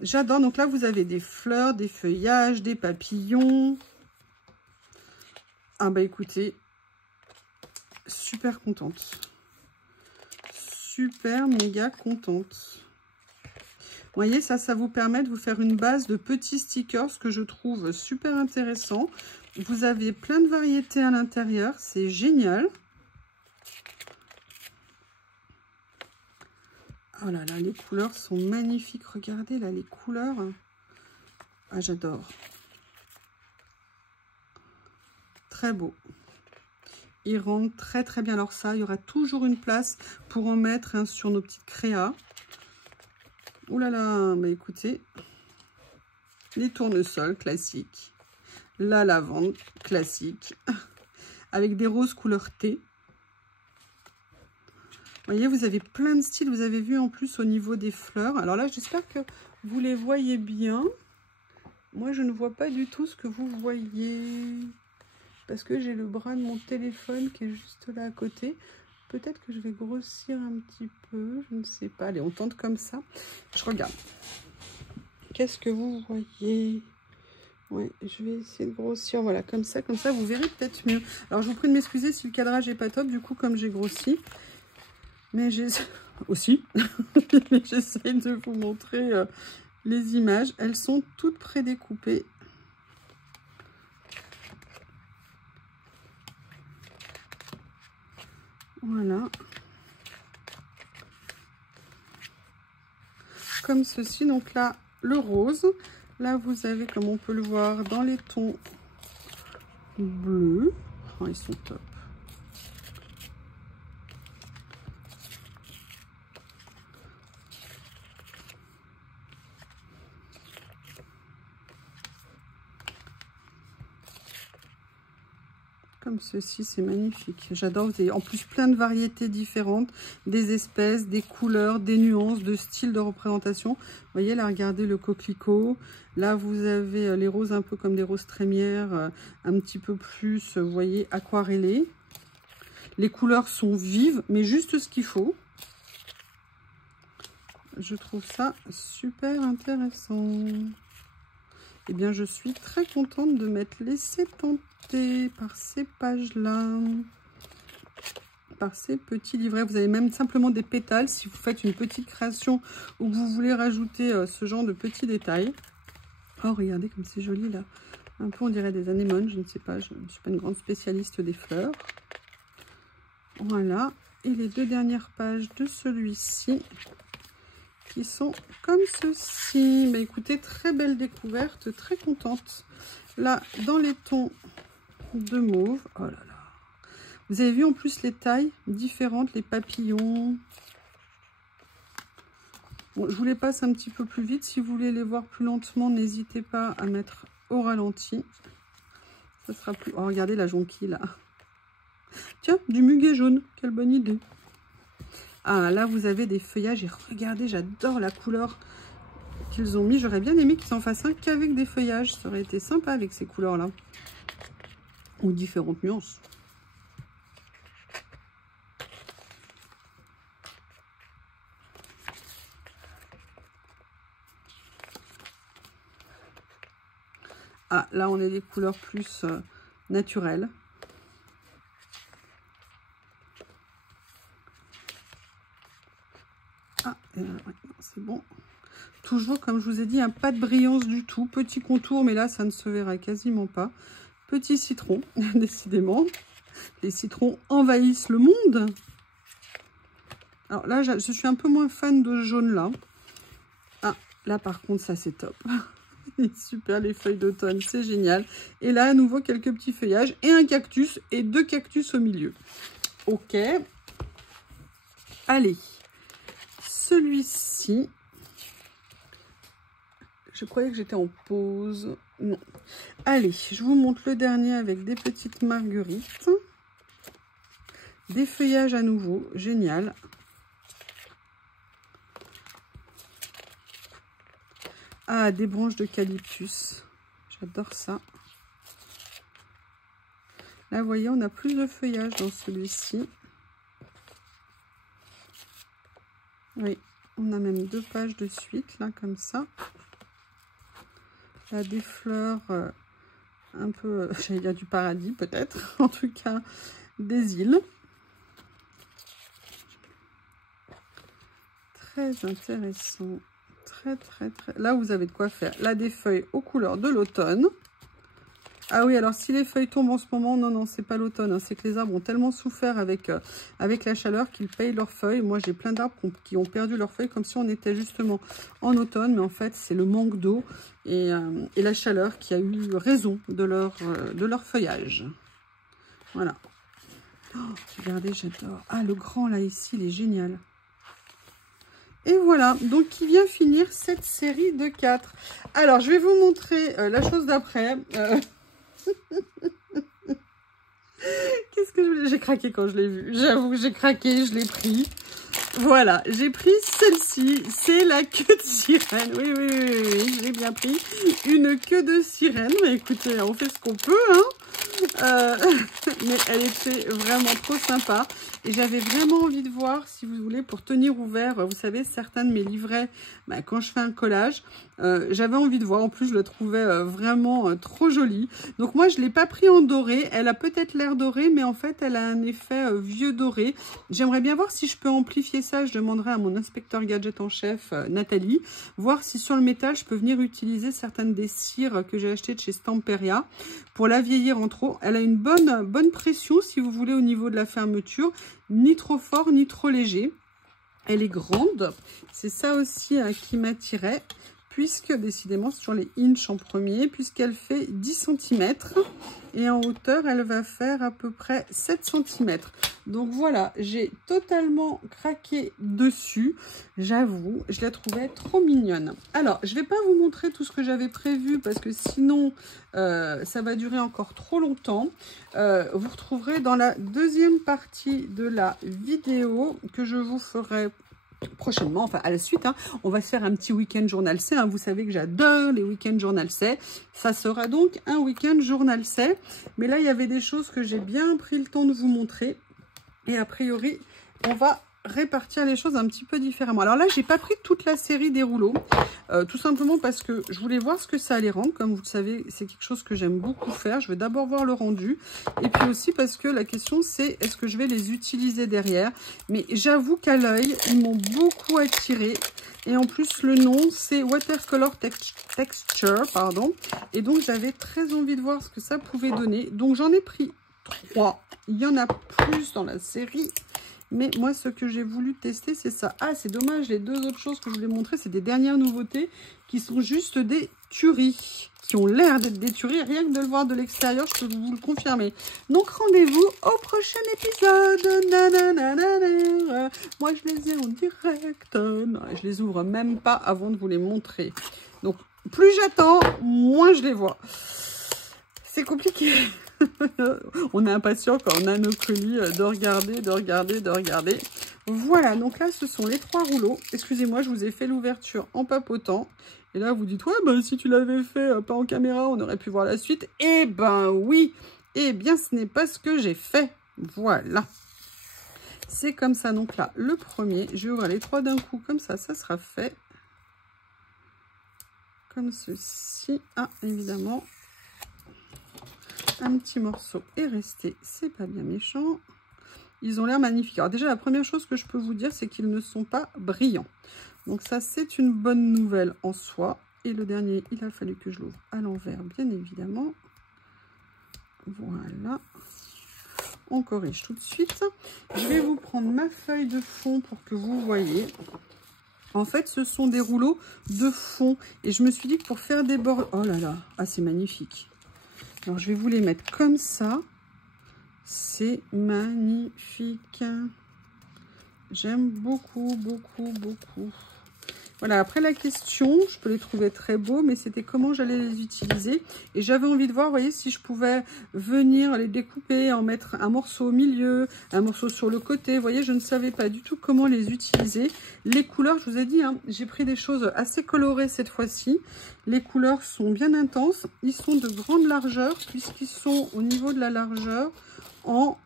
J'adore. Donc là, vous avez des fleurs, des feuillages, des papillons. Ah bah écoutez, super contente. super méga contente. Vous voyez, ça vous permet de vous faire une base de petits stickers que je trouve super intéressant. Vous avez plein de variétés à l'intérieur, c'est génial. Oh là là, les couleurs sont magnifiques. Regardez là, les couleurs. Ah, j'adore. Très beau. Il rentre très très bien. Alors ça, il y aura toujours une place pour en mettre hein, sur nos petites créas. Ouh là là, bah écoutez, les tournesols classiques, la lavande classique, avec des roses couleur thé. Vous voyez, vous avez plein de styles. Vous avez vu en plus au niveau des fleurs. Alors là, j'espère que vous les voyez bien. Moi, je ne vois pas du tout ce que vous voyez. Parce que j'ai le bras de mon téléphone qui est juste là à côté. Peut-être que je vais grossir un petit peu. Je ne sais pas. Allez, on tente comme ça. Je regarde. Qu'est-ce que vous voyez? Ouais, je vais essayer de grossir. Voilà, comme ça, vous verrez peut-être mieux. Alors, je vous prie de m'excuser si le cadrage n'est pas top. Du coup, comme j'ai grossi. Mais j'essaie aussi, mais j'essaie de vous montrer les images. Elles sont toutes prédécoupées. Voilà. Comme ceci. Donc là, le rose. Là, vous avez, comme on peut le voir, dans les tons bleus. Oh, ils sont top. Comme ceci, c'est magnifique. J'adore. Vous avez en plus plein de variétés différentes, des espèces, des couleurs, des nuances, de styles de représentation. Vous voyez, là, regardez le coquelicot. Là, vous avez les roses un peu comme des roses trémières, un petit peu plus, vous voyez, aquarellées. Les couleurs sont vives, mais juste ce qu'il faut. Je trouve ça super intéressant. Eh bien, je suis très contente de m'être laissée tenter par ces pages-là, par ces petits livrets. Vous avez même simplement des pétales si vous faites une petite création ou que vous voulez rajouter ce genre de petits détails. Oh, regardez comme c'est joli là. Un peu, on dirait des anémones, je ne sais pas. Je ne suis pas une grande spécialiste des fleurs. Voilà. Et les deux dernières pages de celui-ci, qui sont comme ceci. Bah, écoutez, très belle découverte, très contente. Là, dans les tons de mauve, oh là là. Vous avez vu en plus les tailles différentes, les papillons. Bon, je vous les passe un petit peu plus vite. Si vous voulez les voir plus lentement, n'hésitez pas à mettre au ralenti. Ça sera plus... Oh, regardez la jonquille là. Tiens, du muguet jaune. Quelle bonne idée. Ah, là, vous avez des feuillages. Et regardez, j'adore la couleur qu'ils ont mis. J'aurais bien aimé qu'ils en fassent un qu'avec des feuillages. Ça aurait été sympa avec ces couleurs-là. Ou différentes nuances. Ah, là, on a des couleurs plus naturelles. Ah, ouais, c'est bon. Toujours, comme je vous ai dit, pas de brillance du tout. Petit contour, mais là, ça ne se verra quasiment pas. Petit citron, décidément. Les citrons envahissent le monde. Alors là, je suis un peu moins fan de jaune là. Ah, là, par contre, ça, c'est top. Super, les feuilles d'automne, c'est génial. Et là, à nouveau, quelques petits feuillages et un cactus et deux cactus au milieu. Ok. Allez. Celui-ci, je croyais que j'étais en pause. Non. Allez, je vous montre le dernier avec des petites marguerites. Des feuillages à nouveau, génial. Ah, des branches d'eucalyptus. J'adore ça. Là, vous voyez, on a plus de feuillage dans celui-ci. Oui, on a même 2 pages de suite, là, comme ça. Là, des fleurs un peu, j'allais dire du paradis, peut-être. En tout cas, des îles. très intéressant. Très. Là, vous avez de quoi faire. Là, des feuilles aux couleurs de l'automne. Ah oui, alors si les feuilles tombent en ce moment, non, c'est pas l'automne. Hein, c'est que les arbres ont tellement souffert avec la chaleur qu'ils payent leurs feuilles. Moi, j'ai plein d'arbres qui ont perdu leurs feuilles comme si on était justement en automne. Mais en fait, c'est le manque d'eau et la chaleur qui a eu raison de leur feuillage. Voilà. Oh, regardez, j'adore. Ah, le grand, là, ici, il est génial. Et voilà, donc qui vient finir cette série de 4. Alors, je vais vous montrer la chose d'après. Qu'est-ce que je voulais? J'ai craqué quand je l'ai vu. J'avoue, j'ai craqué, je l'ai pris. Voilà, j'ai pris celle-ci. C'est la queue de sirène. Oui, je l'ai bien pris. Une queue de sirène. Mais écoutez, on fait ce qu'on peut, hein. Mais elle était vraiment trop sympa. Et j'avais vraiment envie de voir, si vous voulez, pour tenir ouvert, vous savez, certains de mes livrets, quand je fais un collage, j'avais envie de voir. En plus, je le trouvais vraiment trop joli. Donc moi, je ne l'ai pas pris en doré. Elle a peut-être l'air dorée, mais en fait, elle a un effet vieux doré. J'aimerais bien voir si je peux amplifier ça. Je demanderai à mon inspecteur gadget en chef, Nathalie, voir si sur le métal, je peux venir utiliser certaines des cires que j'ai achetées de chez Stamperia pour la vieillir en trop. Elle a une bonne pression, si vous voulez, au niveau de la fermeture. Ni trop fort, ni trop léger. Elle est grande. C'est ça aussi qui m'attirait, puisque décidément, c'est sur les inches en premier, puisqu'elle fait 10 cm. Et en hauteur, elle va faire à peu près 7 cm. Donc voilà, j'ai totalement craqué dessus. J'avoue, je la trouvais trop mignonne. Alors, je ne vais pas vous montrer tout ce que j'avais prévu, parce que sinon, ça va durer encore trop longtemps. Vous retrouverez dans la deuxième partie de la vidéo que je vous ferai prochainement, enfin à la suite, hein, on va se faire un petit week-end journal C. Hein, vous savez que j'adore les week-ends journal C. Ça sera donc un week-end journal C. Mais là, il y avait des choses que j'ai bien pris le temps de vous montrer. Et a priori, on va répartir les choses un petit peu différemment. Alors là, j'ai pas pris toute la série des rouleaux, tout simplement parce que je voulais voir ce que ça allait rendre. Comme vous le savez, c'est quelque chose que j'aime beaucoup faire. Je vais d'abord voir le rendu, et puis aussi parce que la question c'est est-ce que je vais les utiliser derrière. Mais j'avoue qu'à l'œil, ils m'ont beaucoup attiré. Et en plus, le nom, c'est Watercolor Texture, pardon. Et donc, j'avais très envie de voir ce que ça pouvait donner. Donc, j'en ai pris 3. Il y en a plus dans la série. Mais moi, ce que j'ai voulu tester, c'est ça. Ah, c'est dommage, les deux autres choses que je voulais montrer, c'est des dernières nouveautés qui sont juste des tueries. Qui ont l'air d'être des tueries. Rien que de le voir de l'extérieur, je peux vous le confirmer. Donc, rendez-vous au prochain épisode. Nanana. Moi, je les ai en direct. Non, je les ouvre même pas avant de vous les montrer. Donc, plus j'attends, moins je les vois. C'est compliqué. On est impatient quand on a nos colis de regarder. Voilà, donc là, ce sont les 3 rouleaux. Excusez-moi, je vous ai fait l'ouverture en papotant. Et là, vous dites, ouais, ben, si tu l'avais fait pas en caméra, on aurait pu voir la suite. Eh ben oui, eh bien, ce n'est pas ce que j'ai fait. Voilà. C'est comme ça. Donc là, le premier, je vais ouvrir les 3 d'un coup. Comme ça sera fait. Comme ceci. Ah, évidemment. Un petit morceau est resté, c'est pas bien méchant. Ils ont l'air magnifiques. Alors déjà, la première chose que je peux vous dire, c'est qu'ils ne sont pas brillants. Donc ça, c'est une bonne nouvelle en soi. Et le dernier, il a fallu que je l'ouvre à l'envers, bien évidemment. Voilà. On corrige tout de suite. Je vais vous prendre ma feuille de fond pour que vous voyez. En fait, ce sont des rouleaux de fond. Et je me suis dit que pour faire des bords... Oh là là, ah, c'est magnifique. Alors, je vais vous les mettre comme ça. C'est magnifique. J'aime beaucoup. Voilà, après la question, je peux les trouver très beaux, mais c'était comment j'allais les utiliser. Et j'avais envie de voir, vous voyez, si je pouvais venir les découper, en mettre un morceau au milieu, un morceau sur le côté. Vous voyez, je ne savais pas du tout comment les utiliser. Les couleurs, je vous ai dit, hein, j'ai pris des choses assez colorées cette fois-ci. Les couleurs sont bien intenses. Ils sont de grande largeur, puisqu'ils sont au niveau de la largeur en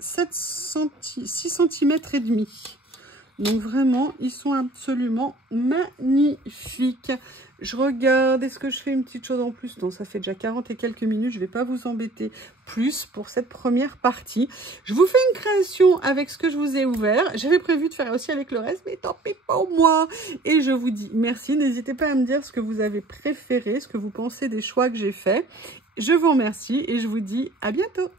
6 cm et demi. Donc vraiment, ils sont absolument magnifiques. Je regarde, est-ce que je fais une petite chose en plus? Non, ça fait déjà 40 et quelques minutes, je ne vais pas vous embêter plus pour cette première partie. Je vous fais une création avec ce que je vous ai ouvert. J'avais prévu de faire aussi avec le reste, mais tant pis pour moi. Et je vous dis merci, n'hésitez pas à me dire ce que vous avez préféré, ce que vous pensez des choix que j'ai faits. Je vous remercie et je vous dis à bientôt.